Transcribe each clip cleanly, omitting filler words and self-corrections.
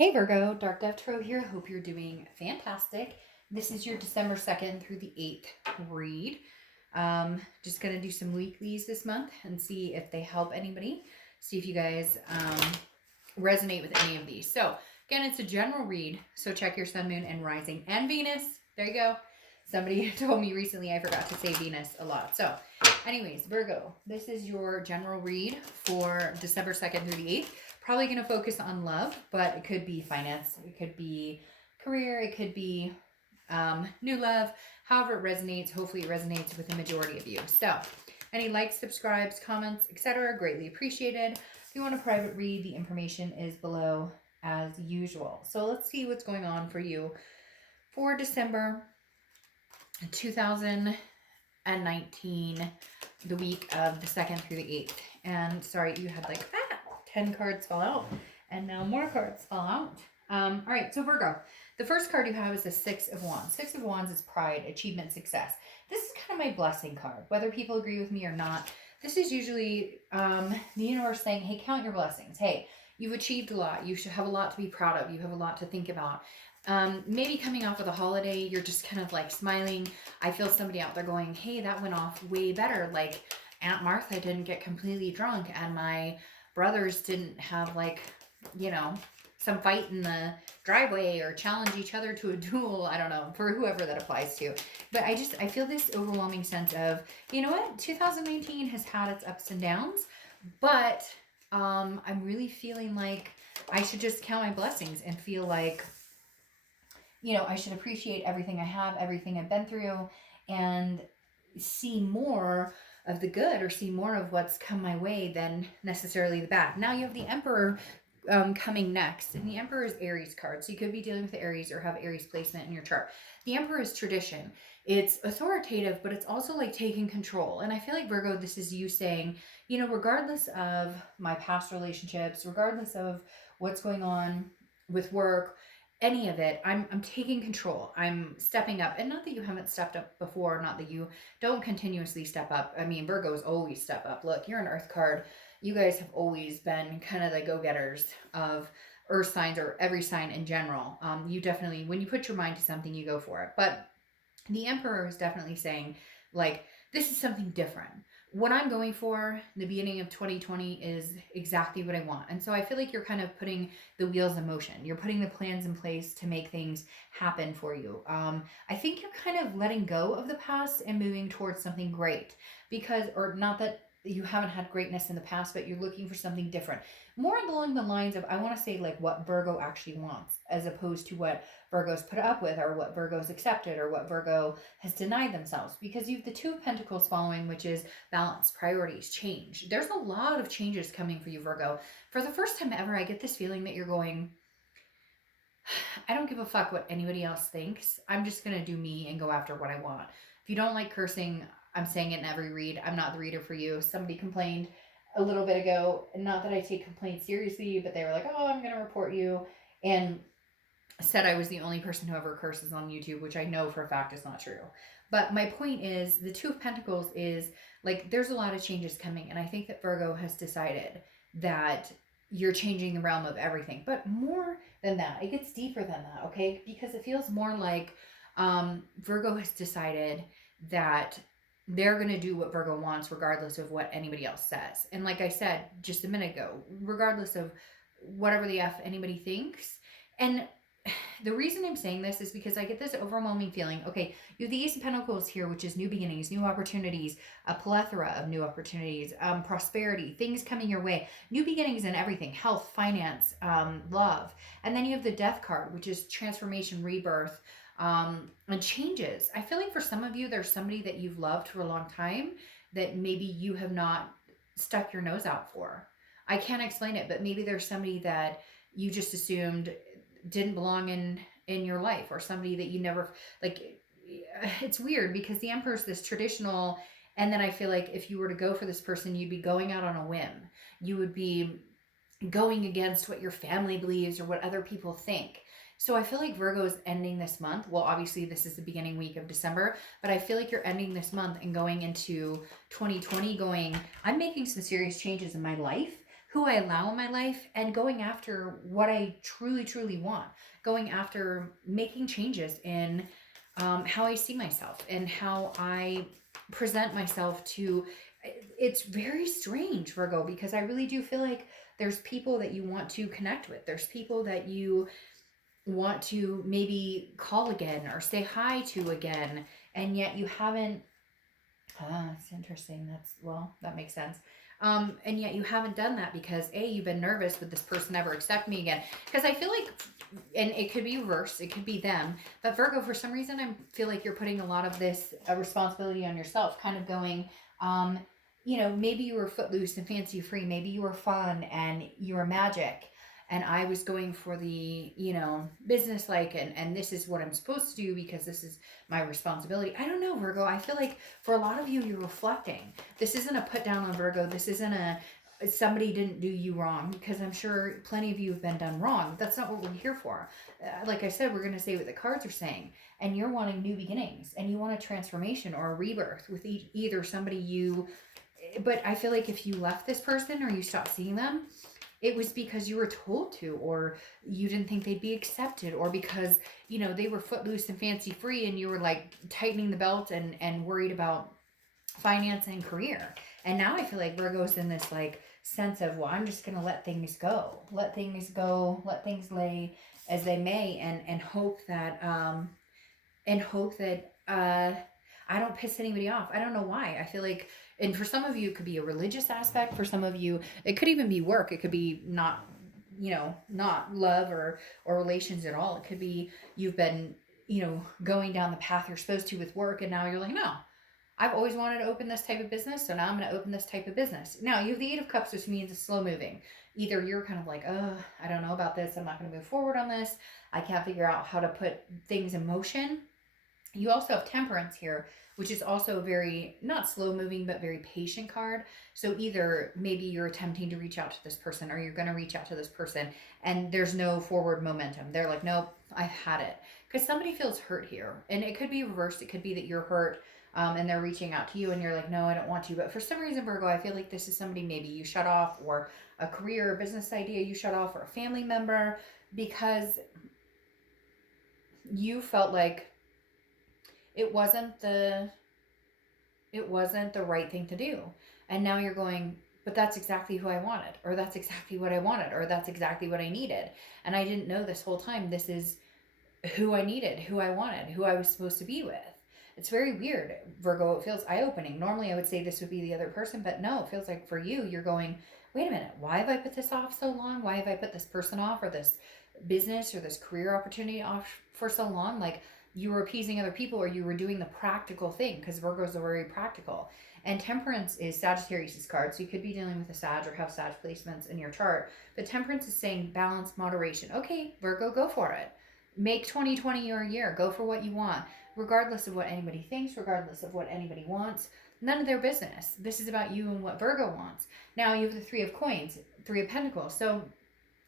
Hey Virgo, Dark Dove Tarot here. Hope you're doing fantastic. This is your December 2nd through the 8th read. Just going to do some weeklies this month and see if they help anybody. See if you guys resonate with any of these. So again, it's a general read. So check your sun, moon, and rising and Venus. There you go. Somebody told me recently I forgot to say Venus a lot. So anyways, Virgo, this is your general read for December 2nd through the 8th. Probably going to focus on love, but it could be finance, it could be career, it could be new love, however it resonates. Hopefully it resonates with the majority of you. So any likes, subscribes, comments, etc. greatly appreciated. If you want a private read, the information is below as usual. So let's see what's going on for you for December 2019, the week of the 2nd through the 8th. And sorry, you had like 10 cards fall out, and now more cards fall out. All right, so Virgo, the first card you have is the Six of Wands. Six of Wands is pride, achievement, success. This is kind of my blessing card, whether people agree with me or not. This is usually the universe saying, hey, count your blessings. Hey, you've achieved a lot. You should have a lot to be proud of. You have a lot to think about. Maybe coming off of the holiday, you're just kind of like smiling. I feel somebody out there going, hey, that went off way better. Like Aunt Martha didn't get completely drunk, and my brothers didn't have like, you know, some fight in the driveway or challenge each other to a duel. I don't know, for whoever that applies to. But I feel this overwhelming sense of, you know what, 2019 has had its ups and downs, but I'm really feeling like I should just count my blessings and feel like, you know, I should appreciate everything I have, everything I've been through, and see more of the good, or see more of what's come my way than necessarily the bad. Now you have the Emperor coming next, and the Emperor is Aries card, so you could be dealing with the Aries or have Aries placement in your chart. The Emperor is tradition. It's authoritative, but it's also like taking control. And I feel like, Virgo, this is you saying, you know, regardless of my past relationships, regardless of what's going on with work, any of it, I'm taking control. I'm stepping up. And not that you haven't stepped up before, not that you don't continuously step up. I mean, Virgos always step up. Look, you're an Earth card. You guys have always been kind of the go-getters of Earth signs, or every sign in general. You definitely, when you put your mind to something, you go for it. But the Emperor is definitely saying, like, this is something different. What I'm going for in the beginning of 2020 is exactly what I want. And so I feel like you're kind of putting the wheels in motion. You're putting the plans in place to make things happen for you. I think you're kind of letting go of the past and moving towards something great, because, or not that you haven't had greatness in the past, but you're looking for something different. More along the lines of, I want to say, like, what Virgo actually wants, as opposed to what Virgo's put up with, or what Virgo's accepted, or what Virgo has denied themselves. Because you have the Two of Pentacles following, which is balance, priorities, change. There's a lot of changes coming for you, Virgo. For the first time ever, I get this feeling that you're going, I don't give a fuck what anybody else thinks. I'm just going to do me and go after what I want. If you don't like cursing, I'm saying it in every read, I'm not the reader for you. Somebody complained a little bit ago, not that I take complaints seriously, but they were like, oh, I'm going to report you, and said I was the only person who ever curses on YouTube, which I know for a fact is not true. But my point is, the Two of Pentacles is, like, there's a lot of changes coming, and I think that Virgo has decided that you're changing the realm of everything. But more than that, it gets deeper than that, okay? Because it feels more like Virgo has decided that they're going to do what Virgo wants regardless of what anybody else says. And like I said just a minute ago, regardless of whatever the F anybody thinks. And the reason I'm saying this is because I get this overwhelming feeling. Okay, you have the Ace of Pentacles here, which is new beginnings, new opportunities, a plethora of new opportunities, prosperity, things coming your way, new beginnings in everything, health, finance, love. And then you have the Death card, which is transformation, rebirth, and changes. I feel like for some of you, there's somebody that you've loved for a long time that maybe you have not stuck your nose out for. I can't explain it, but maybe there's somebody that you just assumed didn't belong in your life, or somebody that you never, like, it's weird because the Emperor's this traditional, and then I feel like if you were to go for this person, you'd be going out on a whim. You would be going against what your family believes or what other people think. So I feel like Virgo is ending this month. Well, obviously this is the beginning week of December, but I feel like you're ending this month and going into 2020 going, I'm making some serious changes in my life who I allow in my life, and going after what I truly, truly want, going after making changes in how I see myself and how I present myself to. It's very strange, Virgo, because I really do feel like there's people that you want to connect with. There's people that you want to maybe call again or say hi to again, and yet you haven't. It's interesting. That makes sense. And yet you haven't done that because you've been nervous. Would this person ever accept me again? Because I feel like, and it could be reversed, it could be them. But Virgo, for some reason, I feel like you're putting a lot of this responsibility on yourself, kind of going, maybe you were footloose and fancy free. Maybe you were fun and you were magic. And I was going for the, business like, and this is what I'm supposed to do because this is my responsibility. I don't know, Virgo. I feel like for a lot of you, you're reflecting. This isn't a put down on Virgo. This isn't somebody didn't do you wrong, because I'm sure plenty of you have been done wrong. That's not what we're here for. Like I said, we're going to say what the cards are saying, and you're wanting new beginnings and you want a transformation or a rebirth with either somebody but I feel like if you left this person or you stopped seeing them, it was because you were told to, or you didn't think they'd be accepted, or because, they were footloose and fancy free and you were like tightening the belt and worried about finance and career. And now I feel like Virgo's in this like sense of, well, I'm just going to let things go, let things lay as they may, and hope that, I don't piss anybody off. I don't know why. I feel like, and for some of you, it could be a religious aspect. For some of you, it could even be work. It could be not love or relations at all. It could be you've been, going down the path you're supposed to with work, and now you're like, no, I've always wanted to open this type of business, so now I'm going to open this type of business. Now, you have the Eight of Cups, which means it's slow moving. Either you're kind of like, I don't know about this. I'm not going to move forward on this. I can't figure out how to put things in motion. You also have Temperance here, which is also a very, not slow moving, but very patient card. So either maybe you're attempting to reach out to this person, or you're going to reach out to this person and there's no forward momentum. They're like, nope, I've had it. Because somebody feels hurt here. And it could be reversed. It could be that you're hurt and they're reaching out to you and you're like, no, I don't want to. But for some reason, Virgo, I feel like this is somebody maybe you shut off, or a career or business idea you shut off, or a family member, because you felt like it wasn't the right thing to do. And now you're going, but that's exactly who I wanted, or that's exactly what I wanted, or that's exactly what I needed. And I didn't know this whole time this is who I needed, who I wanted, who I was supposed to be with. It's very weird, Virgo. It feels eye-opening. Normally I would say this would be the other person, but no, it feels like for you, you're going, wait a minute, why have I put this off so long? Why have I put this person off, or this business or this career opportunity off for so long? Like, you were appeasing other people, or you were doing the practical thing, because Virgos are very practical. And Temperance is Sagittarius' card, so you could be dealing with a Sag or have Sag placements in your chart. But Temperance is saying balance, moderation. Okay, Virgo, go for it. Make 2020 your year. Go for what you want, regardless of what anybody thinks, regardless of what anybody wants. None of their business. This is about you and what Virgo wants. Now you have the Three of Coins, Three of Pentacles. So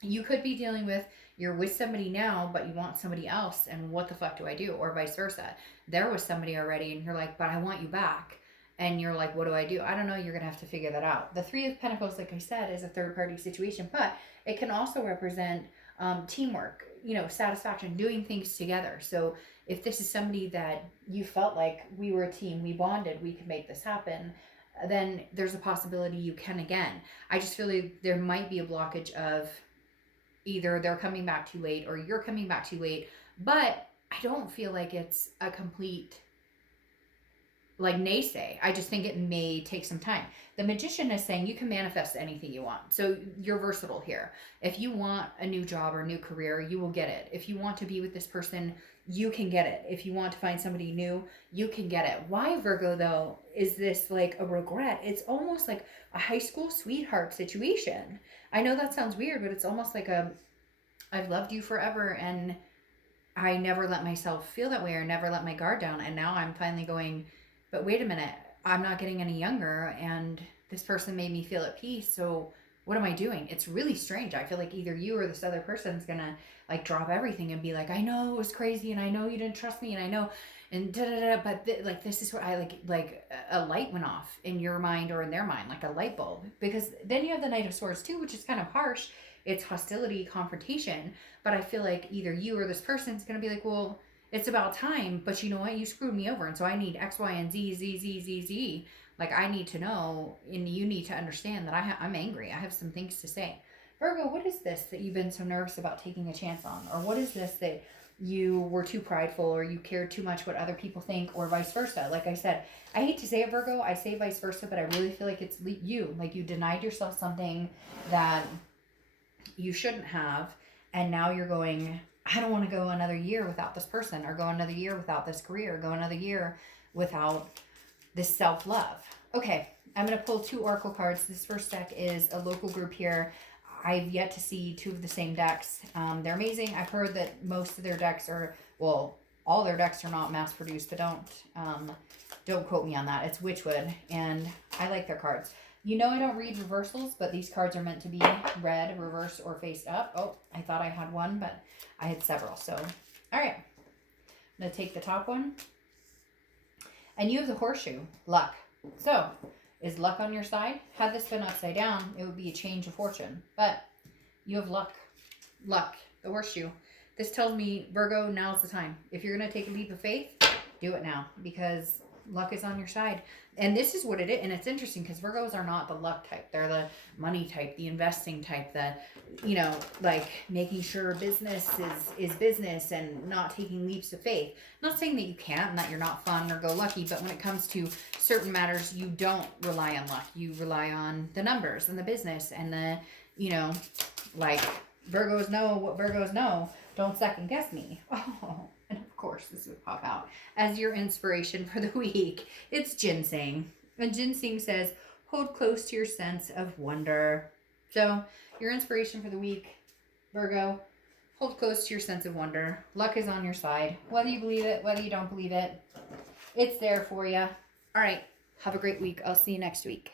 you could be dealing with, you're with somebody now, but you want somebody else, and what the fuck do I do? Or vice versa. There was somebody already, and you're like, but I want you back. And you're like, what do? I don't know. You're going to have to figure that out. The Three of Pentacles, like I said, is a third-party situation, but it can also represent teamwork, satisfaction, doing things together. So if this is somebody that you felt like, we were a team, we bonded, we could make this happen, then there's a possibility you can again. I just feel like there might be a blockage of either they're coming back too late or you're coming back too late, but I don't feel like it's a complete like naysay. I just think it may take some time. The Magician is saying you can manifest anything you want. So you're versatile here. If you want a new job or a new career, you will get it. If you want to be with this person, you can get it. If you want to find somebody new, you can get it. Why, Virgo, though, is this like a regret? It's almost like a high school sweetheart situation. I know that sounds weird, but it's almost like I've loved you forever, and I never let myself feel that way, or never let my guard down. And now I'm finally going, but wait a minute, I'm not getting any younger, and this person made me feel at peace. So what am I doing? It's really strange. I feel like either you or this other person's gonna like drop everything and be like, I know it was crazy, and I know you didn't trust me, and I know, and da da da. But like this is what I like a light went off in your mind or in their mind, like a light bulb. Because then you have the Knight of Swords too, which is kind of harsh. It's hostility, confrontation. But I feel like either you or this person's gonna be like, well, it's about time. But you know what? You screwed me over, and so I need X, Y, and Z, Z, Z, Z, Z. Like, I need to know, and you need to understand that I'm angry. I have some things to say. Virgo, what is this that you've been so nervous about taking a chance on? Or what is this that you were too prideful, or you cared too much what other people think, or vice versa? Like I said, I hate to say it, Virgo. I say vice versa, but I really feel like it's you. Like, you denied yourself something that you shouldn't have, and now you're going, I don't want to go another year without this person, or go another year without this career, or go another year without this self-love. Okay, I'm going to pull 2 oracle cards. This first deck is a local group here. I've yet to see 2 of the same decks. They're amazing. I've heard that most of their decks are, well, all their decks are not mass-produced, but don't quote me on that. It's Witchwood, and I like their cards. You know I don't read reversals, but these cards are meant to be read, reverse, or face up. Oh, I thought I had one, but I had several. So, all right. I'm going to take the top one. And you have the horseshoe, luck. So, is luck on your side? Had this been upside down, it would be a change of fortune. But you have luck. Luck, the horseshoe. This tells me, Virgo, now's the time. If you're going to take a leap of faith, do it now. Because luck is on your side. And this is what it is. And it's interesting because Virgos are not the luck type. They're the money type, the investing type, the, you know, like making sure business is business and not taking leaps of faith. Not saying that you can't and that you're not fun or go lucky, but when it comes to certain matters, you don't rely on luck. You rely on the numbers and the business and the, you know, like Virgos know what Virgos know. Don't second guess me. Oh, and of course this would pop out as your inspiration for the week. It's ginseng. And ginseng says, hold close to your sense of wonder. So your inspiration for the week, Virgo, hold close to your sense of wonder. Luck is on your side. Whether you believe it, whether you don't believe it, it's there for you. All right. Have a great week. I'll see you next week.